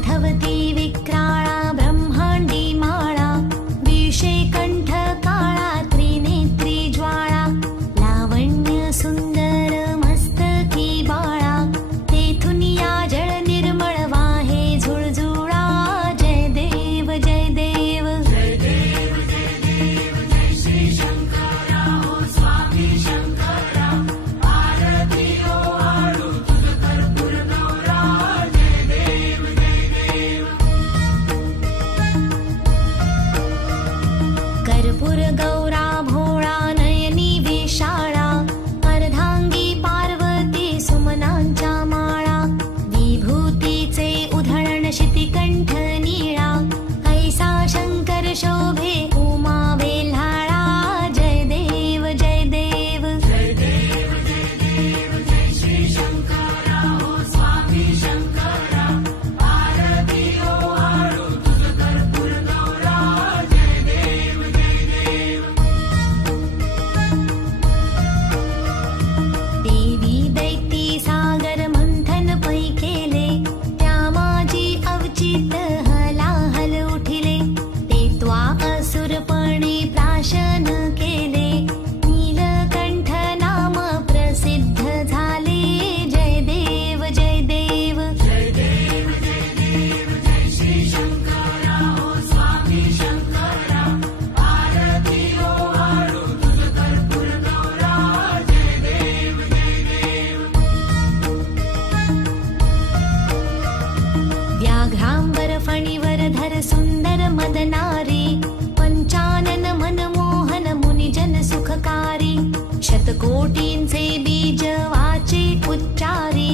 माधवती विक्राळा ब्रह्मांडी माळा विषे कंठ काळा त्रिनेत्री ज्वाळा लावण्य सुंदर मस्तकी बाळा तेथून या जळ निर्मळ वाहे झुळझुळा जय देव जय देव जय देव जय देव जय श्री शंकरा ओ स्वामी शंकरा आरती ओ आळू तुझ कर्पूर गौरा जय देव जय देव कर्पूर गौरा भोळा नयनी विशाळा अर्धांगी पार्वती सुमनांच्या माळा विभूतीचे उधळण शितिकंठ नीळा ऐसा शंकर शोभे उमा वेल्हाळा जय देव जय देव जय देव जय देव जय श्री शंकरा ओ स्वामी शंकरा आरती ओ आळू तुझ कर्पूर गौरा जय देव जय देव देवी दैती सागर मंथन पै केले त्या माझी अवचित हलाहल उठिले ते त्वा असुरपणे प्राशन केले नीलकंठ नाम प्रसिद्ध झाले जय देव जय देव जय देव जय देव जय श्री शंकरा ओ स्वामी शंकरा आरती ओ आळू तुझ कर्पूर गौरा जय देव जय देव व्याघ्रांबर फणीवर धर सुंदर मदनारी पंचानन मनमोहन मुनिजन सुखकारी शतकोटींचे बीज वाचे उच्चारी